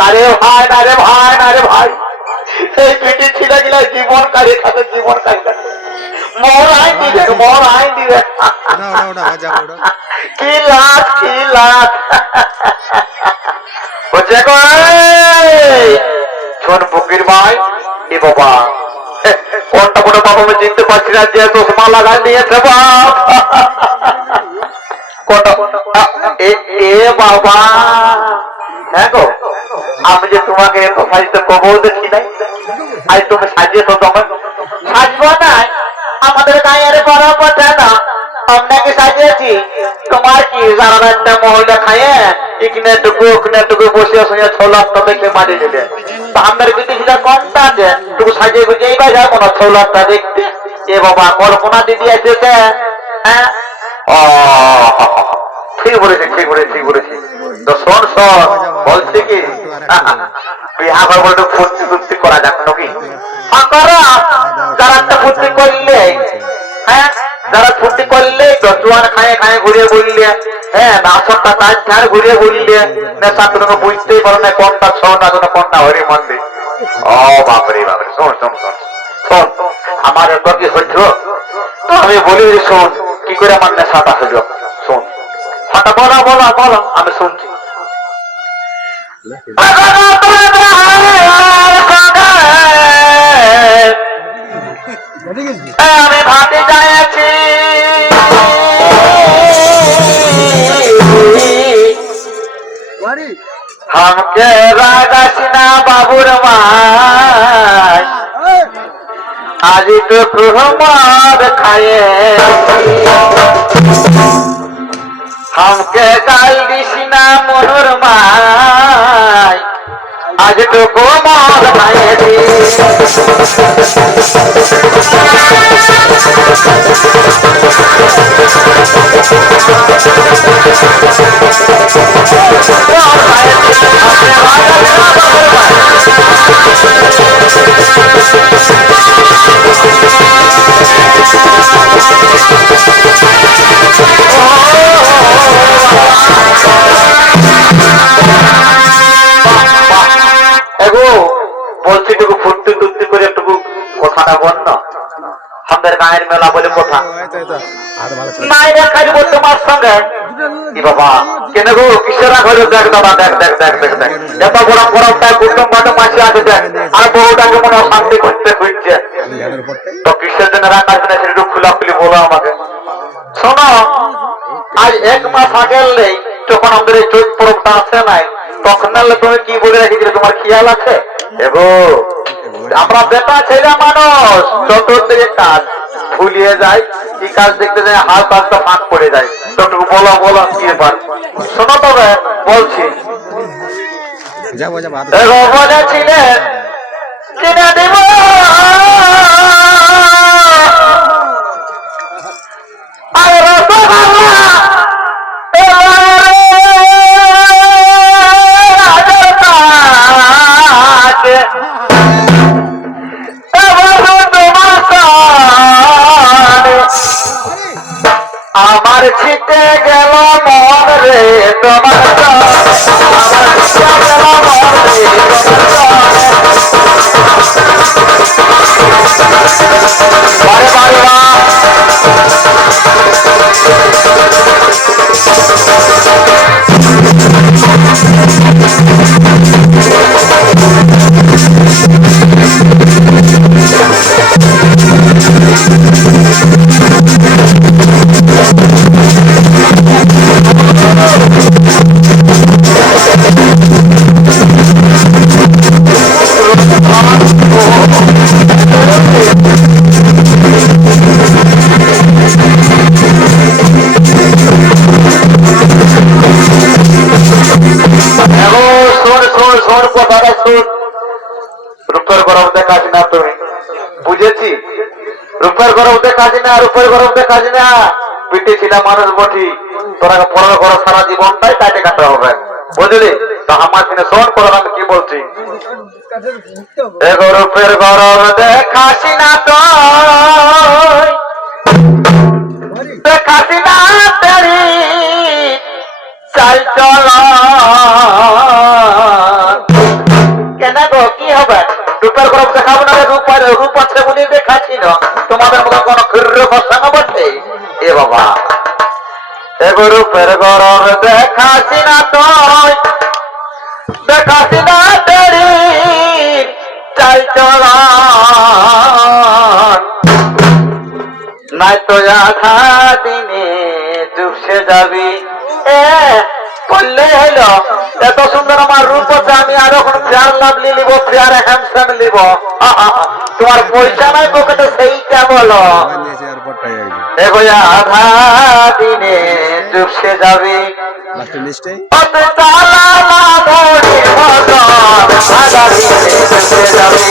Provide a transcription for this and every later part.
নারে ভাই নারে ভাই নারে ভাই এই পেটে ছিল গেলা জীবন কারে খাতে জীবন কারে মোর আই দিবে কি লাখ বলছে গো ছোট ফকির ভাই এ বাবা কোনটা কোন বাবা আমি চিনতে পারছি না যে চশমা লাগাই নিয়েছে বাপ কোনটা এ বাবা হ্যাঁ গো আমি যে তোমাকে এত সাজিতে কবল দেখি নাই আজ তুমি সাজিয়েছো তোমার সাজবো না আমাদের গায়ের করা কথা না আপনাকে সাজিয়েছি তোমার কি সারা রাতটা মহলটা খাইয়ে এখানে টুকু বসে সঙ্গে ছোলাটা দেখে মারি দিলে আপনার বিদেশিটা কোনটা যে টুকু সাজিয়ে গুজিয়ে বা যাবো না ছোলাটা দেখতে এ বাবা কল্পনা দিদি আছে হ্যাঁ ও ঠিক বলেছি তো শোন বলছি কি বিহা করবো একটু ফুর্তি করা যাক নাকি যারা একটা ফুর্তি করলে হ্যাঁ যারা ফুর্তি করলে জোয়ান খায়ে ঘুরিয়ে বললে হ্যাঁ নাচটা তার ঝাড় ঘুরিয়ে বললে নেশা তুমি বুঝতেই পারো না কোনটা ছৌ না কোনটা হরি মন্দির ও বাপরে শোন আমার এত কি হইছ তো আমি বলি শোন কি করে আমার নেশাটা হইল শোন হঠাৎ বলো আমি শুনছি আমি ভাতে যাইছি हमके रागासिना बाबूर माय आज तो कुहमार खाए हमके गाल दिसिना मोहर माय आज तो कुहमार खाए বলছি টুকু ফুর্তি টুর্তি করে একটু কথাটা বল না আমাদের গায়ের মেলা বলে কথা মায়ের কাছে বলতে মার সঙ্গে বাবা কেন গো কিসেরা ঘরে দেখ দাদা দেখ এত বড় বড়টা কুটুম বাটু মাসে আছে দেখ আর বউটাকে মনে শান্তি করতে খুঁজছে তো কিসের জন্য রাখার জন্য সেটা খোলাখুলি বলো আমাকে শোনো আজ 1 মাস আগে নেই যখন আমাদের এই চৈত পরবটা আসে নাই তখন তুমি কি বলে রেখেছিলে তোমার খেয়াল আছে এগো আমরা বেটা ছেলে মানুষ চতুর্দিকে কাজ ভুলিয়ে যায় কি কাজ দেখতে যায় হাত পাঁচটা ফাঁক পড়ে যায় তো বলো কি ব্যাপার শোনো তবে বলছি বলেছিলে কিনে দেব আমার ছিটে গেল মন রে তোমার শোন কথাটা শোন। রূপের গরমতে কাজ না তুমি, বুঝেছি? রূপের গরমতে কাজ না, রূপের গরমতে কাজ না। পিঠে ছিল মানুষ বটি, তোরা পড়ার করো সারা জীবনটাই কাটে কাটতে হবে, বুঝলি? তো আমার কিনে শোন কথা আমি কি বলছি। রূপের গরম দেখাসি না তো, দেখাসি না তেরি চাল চল। কেন গো কি হবে? রূপের গরম দেখাবো না? রূপের রূপ আছে বলে দেখাচ্ছি না। তোমাদের মতো কোন সঙ্গ বটে? এ বাবা, এগো রূপের গরম দেখাচ্ছি না তো, দেখাচ্ছি না তেরি চাল চল। নাই তো আধা দিনে চুপসে যাবি। বললে হইল এত সুন্দর আমার রূপ আছে, আমি আর এখন ফেয়ার লাভলি নিব, ফেয়ার হ্যান্ডসাম নিব। তোমার পয়সা নাই পকেটে, সেইটা বলো। এগো আধা দিনে চুপসে যাবি, আধা দিনে চুপসে যাবি।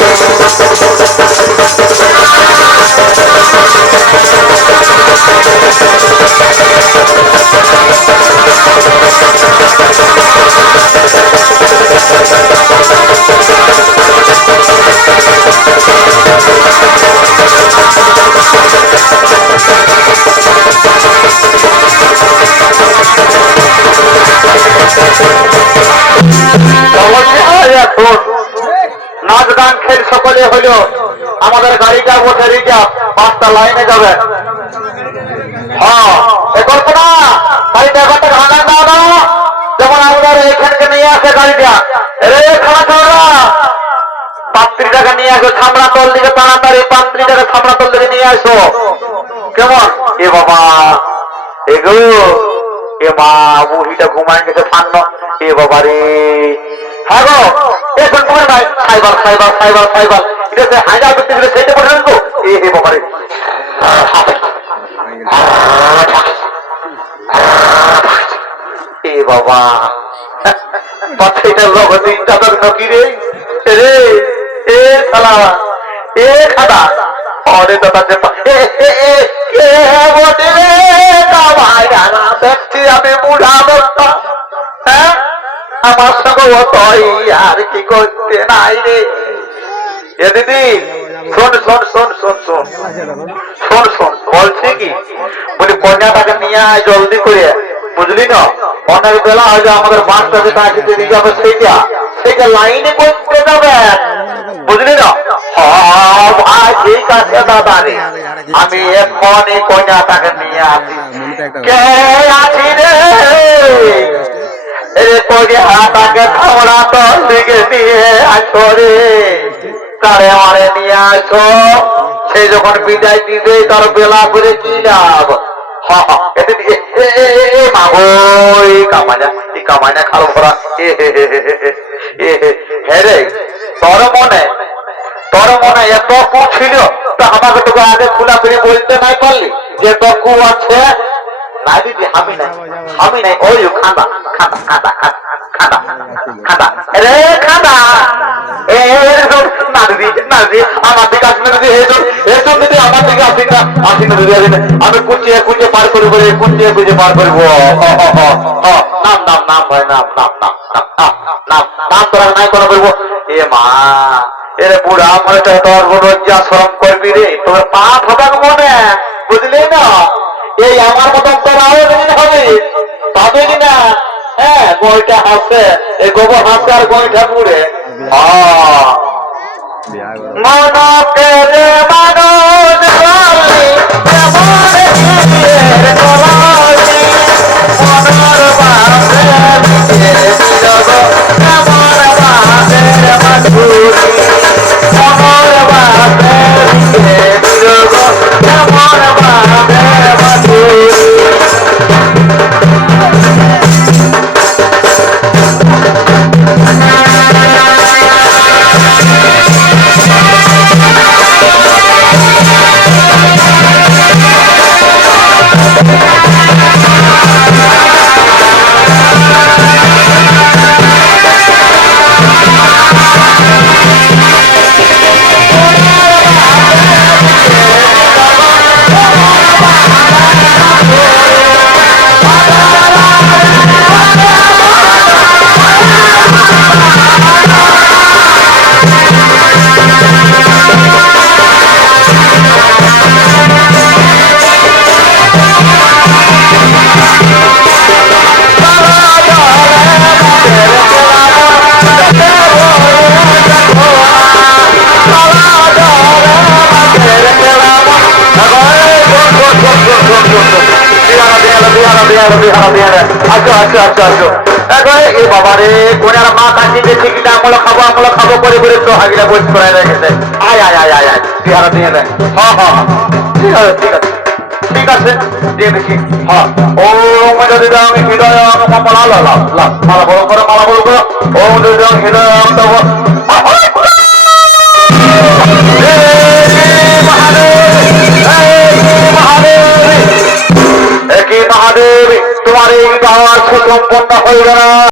নাচ গান খেল সকলে হইল, আমাদের গাড়িটা বসে রিজার্ভ, 5টা লাইনে যাবে। হ্যাঁ কল্পনা, গাড়িটা এখান থেকে ভাঙা দাও না, যেমন আমাদের এখানকে নিয়ে আসে গাড়িটা। রে খানা খাওয়া 35 নিয়ে আসো, ছামড়া তল দিকে তাড়াতাড়ি 35 ছামড়া তল দিকে নিয়ে আসো। কেমন? এ বাবা, এগো এ মা, বুড়িটা ঘুমায় গেছে ফান্ন। এ বাবা রে, হ্যাঁ গো এখন তোমার ভাই সাইবার সাইবার সাইবার সাইবার এটা হাজার করতে গেলে সেইটা বলে তো। এ বাবা রে, এ বাবা, পাথেটার লোক দিনটা তোর নকি রে রে। এ শালা, এ খাদা, অরে দাদা কে বটে রে কামাই রানা দেখছি আমি বুড়া অবস্থা। হ্যাঁ আমার সঙ্গে অতই আর কি করতে নাই রে। এ দিদি শোন শোন শোন শোন শোন শোন শোন, বলছি কি বলি, কন্যাটাকে নিয়ে আয় জলদি করে, বুঝলি না? অনেক বেলা হয়তো আমাদের বাসটা যেটা আছে দিয়ে যাবে, সেইটা সেইটা লাইনে করতে যাবে, বুঝলি না? ভাই ঠিক আছে দাদা রে, আমি এক্ষণই কন্যাটাকে নিয়ে আসি। কে আছি রে? কন্যাটাকে খাওয়া তল দিকে নিয়ে আসো রে, তারে আমারে নিয়ে আসো। সে যখন বিদায় দিবে তার বেলা করে কি লাভ? কামাইনা খালো ভরা। হ্যাঁ রে, তোর মনে এত কু ছিল তো আমাকে তোকে আগে খোলা করে বলতে নাই পারলি যে তো কু আছে? না দিদি আমি নাই ওই খাদা খাদা খাদা খাদা খাদা রে খাদা। আমার দিকে আসি না দিদি, দিদি আমার দিকে আসি না দিদি, আমি কুচিয়ে কুচিয়ে পার করবো রে, কুচিয়ে কুচিয়ে পার করবো। নাম নাম নাম ভাই, নাম নাম নাম নাম নাম নাম তোরা নাই করা করবো। এ মা, এর বুড়া মনে তো তোর লজ্জা শরম করবি রে, তোর পাপ হবে মনে, বুঝলি না? এই আমার মতন তোর আরো দিন হবে, পাবে কিনা? হ্যাঁ, গয়টা হাসে, এই গোবর হাসে আর গয়টা পুড়ে। মনকে যে মানুষ বলি, মনর বাপে বিরগ, আমার বাপের মাধুরী, মনর বাপে বিরগ, আমার বাপের মাধুরী। এ বাবা রে কোনের মা কাছে যে ঠিক আমল খাবো করে করে তো হাগিলা বই করে রেখেছে আয় আয় আয় আয় আয় বিহারা দিয়ে দেয় হ্যাঁ হ্যাঁ ঠিক আছে ঠিক আছে ঠিক আছে দিয়ে দেখি হ্যাঁ ও যদি আমি হৃদয় মালা মালা বড় করো ও যদি হৃদয় মহাদেব তোমার এই গাওয়ার সুসম্পন্ন হইল না।